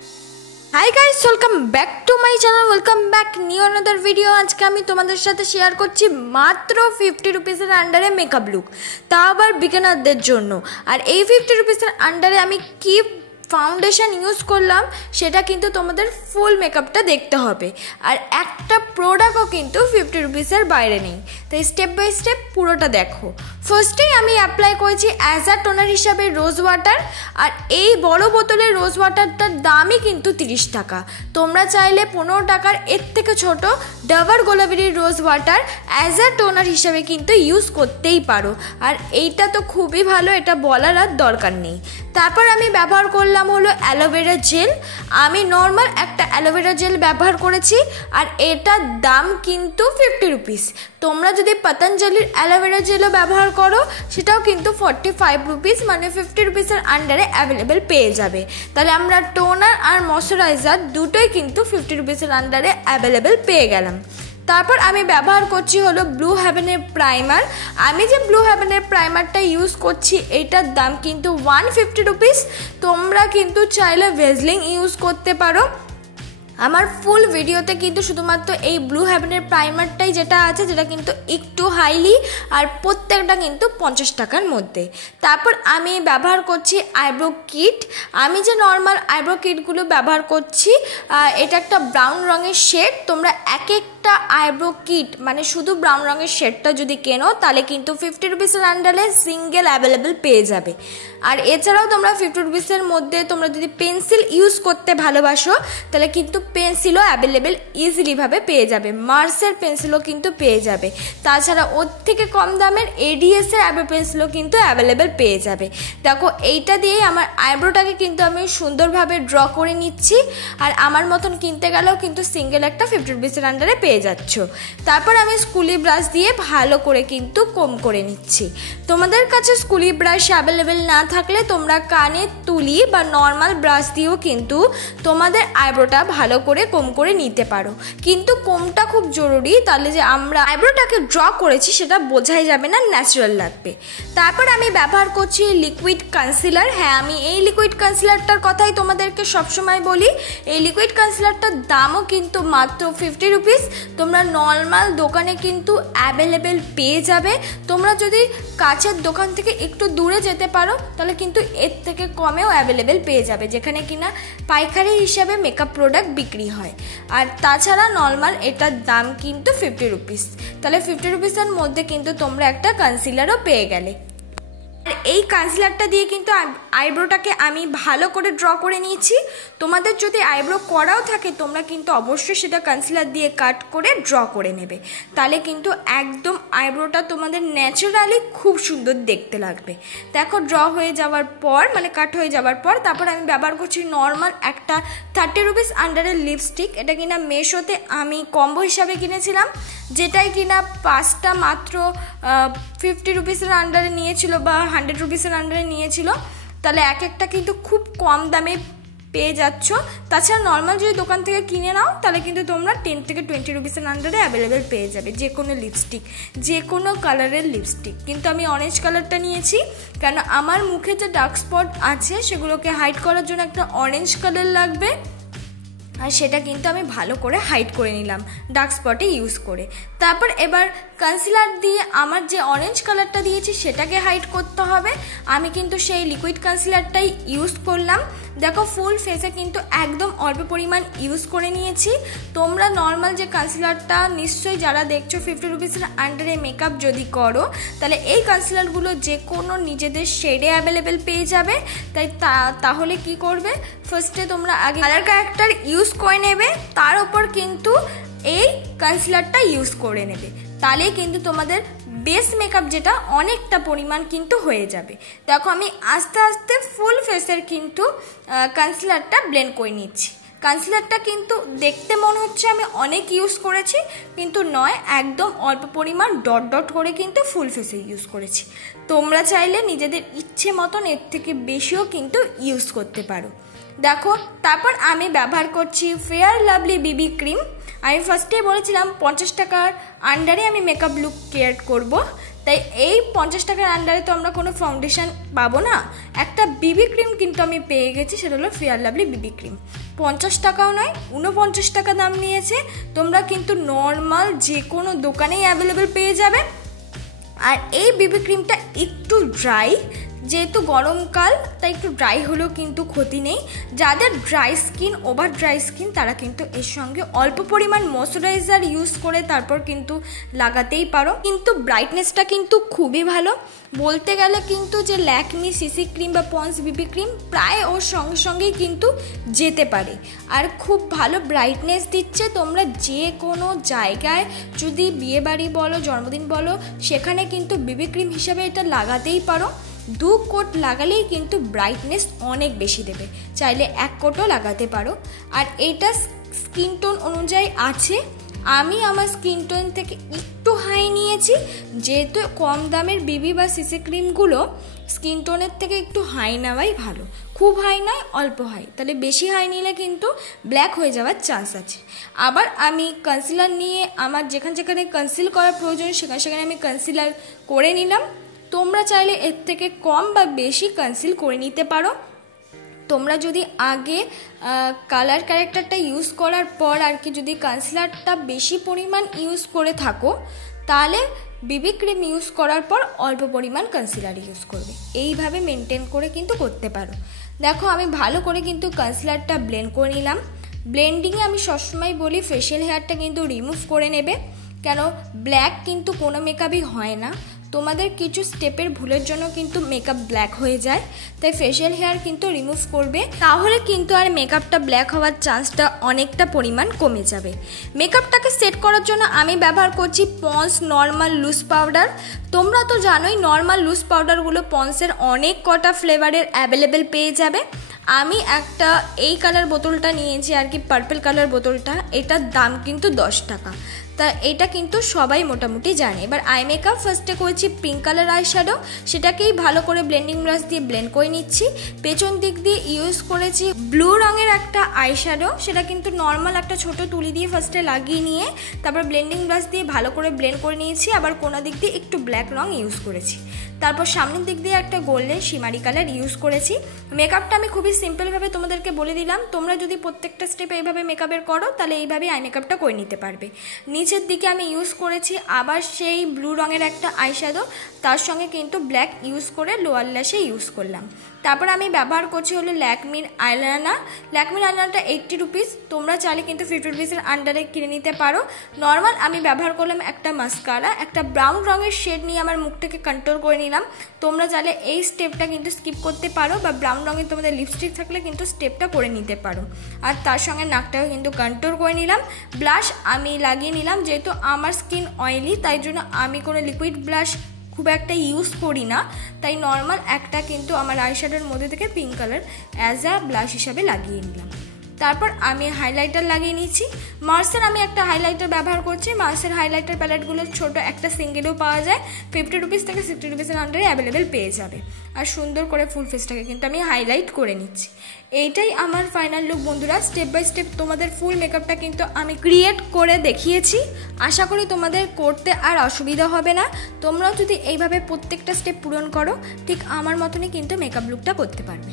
High guys, welcome back to my channel, welcome back new another video. आज के আমি তোমাদের সাথে শেয়ার করছি মাত্র 50 রুপিসের আন্ডারে মেকআপ লুক, তা আবার বিগিনারদের জন্য। আর এই 50 রুপিসের আন্ডারে আমি কি ফাউন্ডেশন ইউজ করলাম সেটা কিন্তু তোমাদের ফুল মেকআপটা দেখতে হবে। আর একটা প্রোডাক্টও কিন্তু 50 রুপিসের বাইরে নেই, তাই স্টেপ বাই স্টেপ পুরোটা দেখো। ফার্স্টেই আমি অ্যাপ্লাই করেছি অ্যাজ আ টোনার হিসাবে রোজ ওয়াটার। আর এই বড় বোতলের রোজ ওয়াটারটার দামই কিন্তু 30 টাকা। তোমরা চাইলে 15 টাকার এর থেকে ছোট ডাবর গোলাপেরির rose water as a toner হিসাবে কিন্তু ইউজ করতেই পারো। আর এইটা তো খুবই ভালো, এটা বলার আর দরকার নেই। তারপর আমি ব্যবহার করলাম হলো অ্যালোভেরা জেল। আমি নর্মাল একটা অ্যালোভেরা জেল ব্যবহার করেছি, আর এটার দাম কিন্তু 50 রুপিস। তোমরা যদি পতঞ্জলির অ্যালোভেরা জেলও ব্যবহার করো সেটাও কিন্তু 45 রুপিস, মানে 50 রুপিসের আন্ডারে অ্যাভেলেবেল পেয়ে যাবে। তাহলে আমরা টোনার আর ময়শ্চারাইজার দুটোই কিন্তু 50 রুপিসের আন্ডারে অ্যাভেলেবেল পেয়ে গেলাম। তারপর আমি ব্যবহার করছি হলো ব্লু হেভেনের প্রাইমার। আমি যে ব্লু হেভেনের প্রাইমারটা ইউজ করছি এইটার দাম কিন্তু 150 রুপিস। তোমরা কিন্তু চাইলে ভেজলিং ইউজ করতে পারো। আমার ফুল ভিডিওতে কিন্তু শুধুমাত্র এই ব্লু হেভেনের প্রাইমারটাই যেটা আছে, যেটা কিন্তু একটু হাইলি, আর প্রত্যেকটা কিন্তু 50 টাকার মধ্যে। তারপর আমি ব্যবহার করছি আইব্রো কিট। আমি যে নর্মাল আইব্রো কিটগুলো ব্যবহার করছি, এটা একটা ব্রাউন রঙের শেড। তোমরা এক একটা আইব্রো কিট মানে শুধু ব্রাউন রঙের শেডটা যদি কেনো তাহলে কিন্তু 50 রুপিসের আন্ডারে সিঙ্গেল অ্যাভেলেবেল পেয়ে যাবে। আর এছাড়াও তোমরা 50 রুপিসের মধ্যে তোমরা যদি পেন্সিল ইউজ করতে ভালোবাসো তাহলে কিন্তু পেন্সিলও অ্যাভেলেবেল ইজিলিভাবে পেয়ে যাবে। মার্সের পেন্সিলও কিন্তু পেয়ে যাবে। তাছাড়া ওর থেকে কম দামের এডিএসের আইব্রো পেন্সিলও কিন্তু অ্যাভেলেবেল পেয়ে যাবে। দেখো, এইটা দিয়েই আমার আইব্রোটাকে কিন্তু আমি সুন্দরভাবে ড্র করে নিচ্ছি। আর আমার মতন কিনতে গেলেও কিন্তু সিঙ্গেল একটা 50 রুপিসের আন্ডারে পেয়ে যাচ্ছ। তারপর আমি স্কুলি ব্রাশ দিয়ে ভালো করে কিন্তু কম করে নিচ্ছি। তোমাদের কাছে স্কুলি ব্রাশ অ্যাভেলেবেল না থাকলে তোমরা কানে তুলি বা নর্মাল ব্রাশ দিয়েও কিন্তু তোমাদের আইব্রোটা ভালো করে কম করে নিতে পারো। কিন্তু কমটা খুব জরুরি, তাহলে যে আমরা আইব্রোটাকে ড্র করেছি সেটা বোঝাই যাবে না, ন্যাচারাল লাগবে। তারপর আমি ব্যবহার করছি লিকুইড কনসিলার। হ্যাঁ, আমি এই লিকুইড কনসিলারটার কথাই তোমাদেরকে সবসময় বলি। এই লিকুইড কনসিলারটার দামও কিন্তু মাত্র 50 রুপিস। তোমরা নর্মাল দোকানে কিন্তু অ্যাভেলেবেল পেয়ে যাবে। তোমরা যদি কাছের দোকান থেকে একটু দূরে যেতে পারো তাহলে কিন্তু এর থেকে কমেও অ্যাভেলেবেল পেয়ে যাবে, যেখানে কিনা পাইকারি হিসাবে মেকআপ প্রোডাক্ট বিক্রি হয়। আর তাছাড়া নর্মাল এটার দাম কিন্তু 50 রুপিস। তাহলে 50 রুপিসের মধ্যে কিন্তু তোমরা একটা কনসিলারও পেয়ে গেলে। এই কনসিলারটা দিয়ে কিন্তু আইব্রোটাকে আমি ভালো করে ড্র করে নিয়েছি। তোমাদের যদি আইব্রো করাও থাকে তোমরা কিন্তু অবশ্যই সেটা কনসিলার দিয়ে কাট করে ড্র করে নেবে, তাহলে কিন্তু একদম আইব্রোটা তোমাদের ন্যাচারালি খুব সুন্দর দেখতে লাগবে। দেখো, ড্র হয়ে যাওয়ার পর মানে কাট হয়ে যাওয়ার পর তারপর আমি ব্যবহার করছি নর্মাল একটা 30 রুপিস আন্ডারের লিপস্টিক। এটা কিনা মেশোতে আমি কম্বো হিসাবে কিনেছিলাম, যেটাই কিনা 5টা মাত্র 50 রুপিসের আন্ডারে নিয়েছিল বা 100 রুপিসের আন্ডারে নিয়েছিল। তাহলে এক একটা কিন্তু খুব কম দামে পেয়ে যাচ্ছ। তাছাড়া নর্মাল যদি দোকান থেকে কিনে নাও তাহলে কিন্তু তোমরা 10 থেকে 20 রুপিসের আন্ডারে অ্যাভেলেবেল পেয়ে যাবে যে কোনো লিপস্টিক, যে কোনো কালারের লিপস্টিক। কিন্তু আমি অরেঞ্জ কালারটা নিয়েছি, কেন আমার মুখে যে ডার্ক স্পট আছে সেগুলোকে হাইড করার জন্য একটা অরেঞ্জ কালার লাগবে। আর সেটা কিন্তু আমি ভালো করে হাইড করে নিলাম ডার্ক স্পটে ইউজ করে। তারপর এবার কনসিলার দিয়ে আমার যে অরেঞ্জ কালারটা দিয়েছি সেটাকে হাইড করতে হবে। আমি কিন্তু সেই লিকুইড কনসিলারটাই ইউজ করলাম। দেখো, ফুল ফেসে কিন্তু একদম অল্প পরিমাণ ইউজ করে নিয়েছি। তোমরা নর্মাল যে কনসিলারটা নিশ্চয়ই যারা দেখছো 50 রুপিসের আন্ডারে মেকআপ যদি করো তাহলে এই কনসিলারগুলো যে কোনো নিজেদের শেডে অ্যাভেলেবেল পেয়ে যাবে। তাই তাহলে কি করবে, ফার্স্টে তোমরা আগে কালার ক্যারেক্টার ইউজ করে নেবে, তার উপর কিন্তু এই কনসিলারটা ইউজ করে নেবে। তাহলেই কিন্তু তোমাদের বেস মেকআপ যেটা অনেকটা পরিমাণ কিন্তু হয়ে যাবে। দেখো, আমি আস্তে আস্তে ফুল ফেসের কিন্তু কনসিলারটা ব্লেন্ড করে নিচ্ছি। কনসিলারটা কিন্তু দেখতে মনে হচ্ছে আমি অনেক ইউজ করেছি, কিন্তু নয়, একদম অল্প পরিমাণ ডট ডট করে কিন্তু ফুল ফেসে ইউজ করেছি। তোমরা চাইলে নিজেদের ইচ্ছে মতন এর থেকে বেশিও কিন্তু ইউজ করতে পারো। দেখো, তারপর আমি ব্যবহার করছি ফেয়ার লাভলি বিবি ক্রিম। আমি ফার্স্টে বলেছিলাম 50 টাকার আন্ডারে আমি মেকআপ লুক ক্রিয়েট করব, তাই এই 50 টাকার আন্ডারে তো আমরা কোনো ফাউন্ডেশন পাবো না। একটা বিবি ক্রিম কিন্তু আমি পেয়ে গেছি, সেটা হলো ফেয়ার লাভলি বিবি ক্রিম। 50 টাকাও নয়, 49 টাকা দাম নিয়েছে। তোমরা কিন্তু নর্মাল যে কোনো দোকানেই অ্যাভেলেবেল পেয়ে যাবে। আর এই বিবি ক্রিমটা একটু ড্রাই, যেহেতু গরমকাল তাই একটু ড্রাই হলেও কিন্তু ক্ষতি নেই। যাদের dry skin, over dry skin, তারা কিন্তু এর সঙ্গে অল্প পরিমাণ ময়শ্চারাইজার ইউজ করে তারপর কিন্তু লাগাতেই পারো। কিন্তু ব্রাইটনেসটা কিন্তু খুবই ভালো। বলতে গেলে কিন্তু যে ল্যাকমি সিসি ক্রিম বা পন্স বিবি ক্রিম প্রায় ওর সঙ্গে সঙ্গেই কিন্তু যেতে পারে, আর খুব ভালো ব্রাইটনেস দিচ্ছে। তোমরা যে কোনো জায়গায় যদি বিয়েবাড়ি বলো, জন্মদিন বলো, সেখানে কিন্তু বিবি ক্রিম হিসাবে এটা লাগাতেই পারো। 2 কোট লাগালেই কিন্তু ব্রাইটনেস অনেক বেশি দেবে, চাইলে 1 কোটও লাগাতে পারো। আর এইটা স্কিন টোন অনুযায়ী আছে। আমি আমার স্কিন টোন থেকে একটু হাই নিয়েছি, যেহেতু কম দামের বিবি বা সিসি ক্রিমগুলো স্কিন টোনের থেকে একটু হাই নেওয়াই ভালো। খুব হাই নয়, অল্প হাই, তাহলে বেশি হাই নিলে কিন্তু ব্ল্যাক হয়ে যাওয়ার চান্স আছে। আবার আমি কনসিলার নিয়ে আমার যেখানে কনসিল করার প্রয়োজন সেখানে আমি কনসিলার করে নিলাম। তোমরা চাইলে এর থেকে কম বা বেশি কনসিল করে নিতে পারো। তোমরা যদি আগে কালার ক্যারেক্টারটা ইউজ করার পর আর কি যদি কনসিলারটা বেশি পরিমাণ ইউজ করে থাকো, তাহলে বিবি ক্রিম ইউজ করার পর অল্প পরিমাণ কনসিলার ইউজ করবে। এইভাবে মেনটেন করে কিন্তু করতে পারো। দেখো আমি ভালো করে কিন্তু কনসিলারটা ব্লেন্ড করে নিলাম। ব্লেন্ডিংয়ে আমি সবসময় বলি ফেশিয়াল হেয়ারটা কিন্তু রিমুভ করে নেবে, কেন ব্ল্যাক কিন্তু কোনো মেকআপই হয় না। তোমাদের কিছু স্টেপের ভুলের জন্য কিন্তু মেকআপ ব্ল্যাক হয়ে যায়, তাই ফেশিয়াল হেয়ার কিন্তু রিমুভ করবে, তাহলে কিন্তু আর মেকআপটা ব্ল্যাক হওয়ার চান্সটা অনেকটা পরিমাণ কমে যাবে। মেকআপটাকে সেট করার জন্য আমি ব্যবহার করছি পন্স নর্মাল লুজ পাউডার। তোমরা তো জানোই নর্মাল লুজ পাউডারগুলো পন্সের অনেক কটা ফ্লেভারের অ্যাভেলেবেল পেয়ে যাবে। আমি একটা এই কালার বোতলটা নিয়েছি আর কি, পার্পল কালার বোতলটা, এটার দাম কিন্তু 10 টাকা। তা এটা কিন্তু সবাই মোটামুটি জানে। এবার আই মেকআপ ফার্স্টে করেছি পিঙ্ক কালার আই শ্যাডো, সেটাকেই ভালো করে ব্লেন্ডিং ব্রাশ দিয়ে ব্লেন্ড করে নিচ্ছি। পেছন দিক দিয়ে ইউজ করেছি ব্লু রঙের একটা আই শ্যাডো, সেটা কিন্তু নর্মাল একটা ছোট তুলি দিয়ে ফার্স্টে লাগিয়ে নিয়ে তারপর ব্লেন্ডিং ব্রাশ দিয়ে ভালো করে ব্লেন্ড করে নিয়েছি। আবার কোনা দিক দিয়ে একটু ব্ল্যাক রঙ ইউজ করেছি। তারপর সামনের দিক দিয়ে একটা গোল্ডেন শিমারি কালার ইউজ করেছি। মেকআপটা আমি খুবই সিম্পলভাবে তোমাদেরকে বলে দিলাম। তোমরা যদি প্রত্যেকটা স্টেপে এইভাবে মেকআপের করো, তাহলে এইভাবে আই মেকআপটা করে নিতে পারবে। নিচের দিকে আমি ইউজ করেছি আবার সেই ব্লু রঙের একটা আইশ্যাডো, তার সঙ্গে কিন্তু ব্ল্যাক ইউজ করে লোয়ার ল্যাশে ইউজ করলাম। তারপর আমি ব্যবহার করছি হলো ল্যাকমির আইলাইনার। ল্যাকমির আইলাইনারটা 80 রুপিস, তোমরা চাইলে কিন্তু 50 রুপিসের আন্ডারে কিনে নিতে পারো। নর্মাল আমি ব্যবহার করলাম একটা মাস্কারা, একটা ব্রাউন রঙের শেড নিয়ে আমার মুখটাকে কন্ট্রোল করে নিলাম। তোমরা চাইলে এই স্টেপটা কিন্তু স্কিপ করতে পারো, বা ব্রাউন রঙের তোমাদের লিপস্টিক থাকলে কিন্তু স্টেপটা করে নিতে পারো। আর তার সঙ্গে নাকটাও কিন্তু কন্ট্রোল করে নিলাম। ব্লাশ আমি লাগিয়ে নিলাম, যেহেতু আমার স্কিন অয়েলি তাই জন্য আমি কোনো লিকুইড ব্লাশ খুব একটা ইউজ করি না, তাই নর্মাল একটা কিন্তু আমার আইশ্যাডোর মধ্যে থেকে pink colour as a blush হিসাবে লাগিয়ে নিলাম। তারপর আমি হাইলাইটার লাগিয়ে নিচ্ছি। মার্সের আমি একটা হাইলাইটার ব্যবহার করছি। মার্সের হাইলাইটার প্যালেটগুলো ছোট একটা সিঙ্গেলও পাওয়া যায়, 50 রুপিস থেকে 60 রুপিসের আন্ডারে অ্যাভেলেবেল পেয়ে যাবে। আর সুন্দর করে ফুল ফেসটাকে কিন্তু আমি হাইলাইট করে নিচ্ছি। এইটাই আমার ফাইনাল লুক বন্ধুরা। স্টেপ বাই স্টেপ তোমাদের ফুল মেকআপটা কিন্তু আমি ক্রিয়েট করে দেখিয়েছি। আশা করি তোমাদের করতে আর অসুবিধা হবে না। তোমরাও যদি এইভাবে প্রত্যেকটা স্টেপ পূরণ করো, ঠিক আমার মতনই কিন্তু মেকআপ লুকটা করতে পারবে।